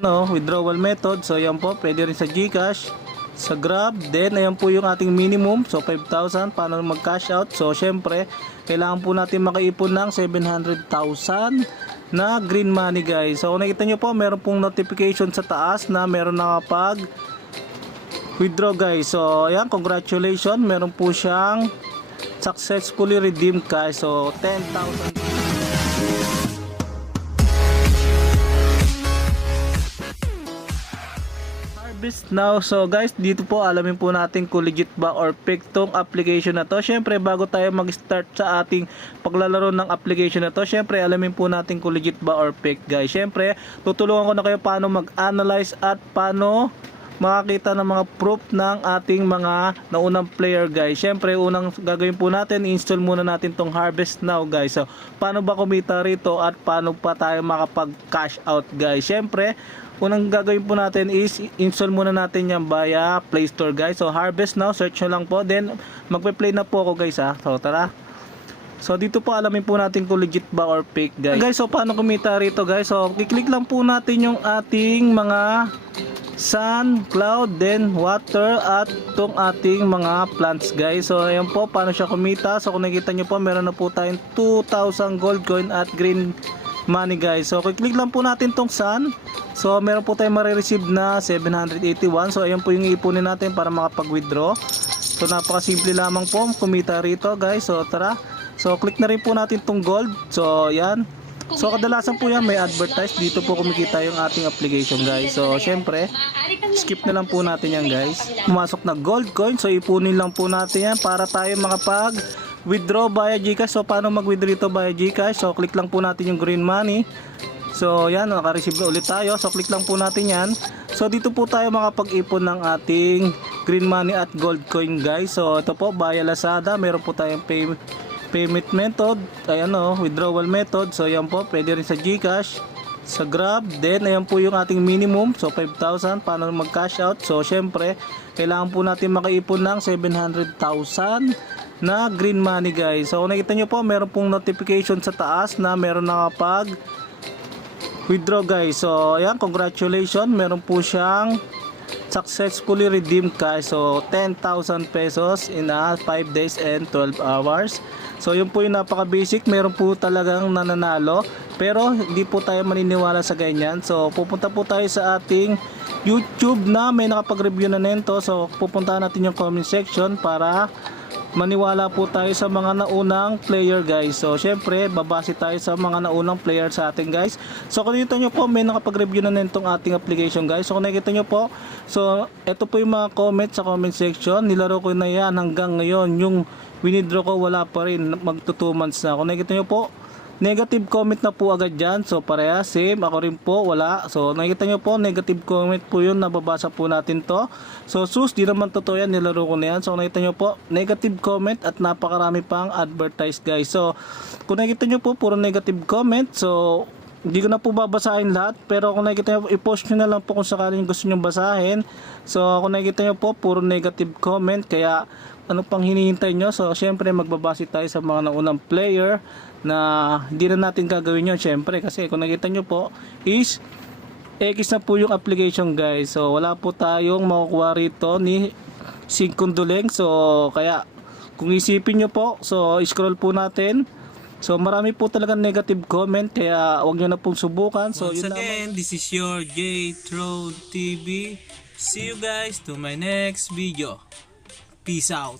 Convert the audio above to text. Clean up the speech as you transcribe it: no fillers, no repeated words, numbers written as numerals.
Withdrawal method. So yan po, pwede rin sa GCash, sa Grab. Then ayan po yung ating minimum, so 5,000. Paano mag cash out? So syempre kailangan po natin makaipon ng 700,000 na green money guys. So kung nakita nyo po, meron pong notification sa taas na meron nakapag withdraw guys. So ayan, congratulations, meron po siyang successfully redeemed guys. So 10,000 harvest now. So guys, dito po alamin po natin kung legit ba or fake tong application na to. Syempre bago tayo mag-start sa ating paglalaro ng application na to, syempre alamin po natin kung legit ba or fake guys. Syempre tutulungan ko na kayo paano mag-analyze at paano makakita ng mga proof ng ating mga naunang player guys. Syempre unang gagawin po natin, install muna natin tong Harvest Now guys. So paano ba kumita rito at paano pa tayo makapag cash out guys. Syempre unang gagawin po natin is install muna natin yan via Play Store guys. So Harvest Now, search nyo lang po, then magpe-play na po ako guys ha. So tara. So dito po alamin po natin kung legit ba or fake guys. Guys, so paano kumita rito guys? So kiklik lang po natin yung ating mga sun, cloud, then water at tong ating mga plants guys. So ayan po paano siya kumita. So kung nakita nyo po, meron na po tayong 2,000 gold coin at green money guys. So kiklik lang po natin tong sun. So meron po tayong marireceive na 781. So ayan po yung iipunin natin para makapag-withdraw. So napakasimple lamang po kumita rito guys. So tara. So click na rin po natin tong gold. So ayan. So kadalasan po yan may advertise. Dito po kumikita yung ating application guys. So syempre skip na lang po natin yan guys. Pumasok na gold coin. So ipunin lang po natin yan para tayo makapag withdraw via GCash. So paano mag-withdraw ito via GCash? So click lang po natin yung green money. So yan, naka-receive na ulit tayo. So click lang po natin yan. So dito po tayo makapag-ipon ng ating green money at gold coin guys. So ito po via Lazada, meron po tayong payment method, ayan withdrawal method. So yan po, pwede rin sa GCash, sa Grab. Then ayan po yung ating minimum, so 5,000. Paano mag cash out? So syempre kailangan po natin makaipon ng 700,000 na green money guys. So kung nakita nyo po, meron pong notification sa taas na meron nakapag withdraw guys. So ayan, congratulations, meron po siyang successfully redeemed guys. So 10,000 pesos in 5 days and 12 hours. So yun po yung napaka basic. Meron po talagang nananalo, pero hindi po tayo maniniwala sa ganyan. So pupunta po tayo sa ating YouTube na may nakapag-review na nito. So pupuntahan natin yung comment section para maniwala po tayo sa mga naunang player guys. So syempre babase tayo sa mga naunang player sa atin guys. So kung nakita nyo po, may nakapag-review na nitong ating application guys. So kung nakita nyo po, so ito po yung mga comment sa comment section. Nilaro ko na yan hanggang ngayon. Yung winidraw ko wala pa rin, magto 2 months na. Kung nakita nyo po, negative comment na po agad dyan. So pareha, same, ako rin po, wala. So nakita nyo po, negative comment po yun, nababasa po natin to. So sus, di naman totoo yan, nilaro ko na yan. So nakita nyo po, negative comment at napakarami pang advertise guys. So kung nakita nyo po, puro negative comment. So hindi ko na po babasahin lahat, pero kung nakita nyo, i-post nyo na lang po kung sakaling gusto nyo basahin. So kung nakita nyo po, puro negative comment, kaya ano pang hinihintay nyo? So syempre magbabase tayo sa mga naunang player na hindi na natin gagawin yun syempre, kasi kung nakita nyo po is X na po yung application guys. So wala po tayong makukuha rito ni Singkunduleng. So kaya kung isipin nyo po, so scroll po natin. So marami po talaga negative comment, kaya wag nyo na pong subukan. So once again, this is your J-Throne TV. See you guys to my next video. Peace out.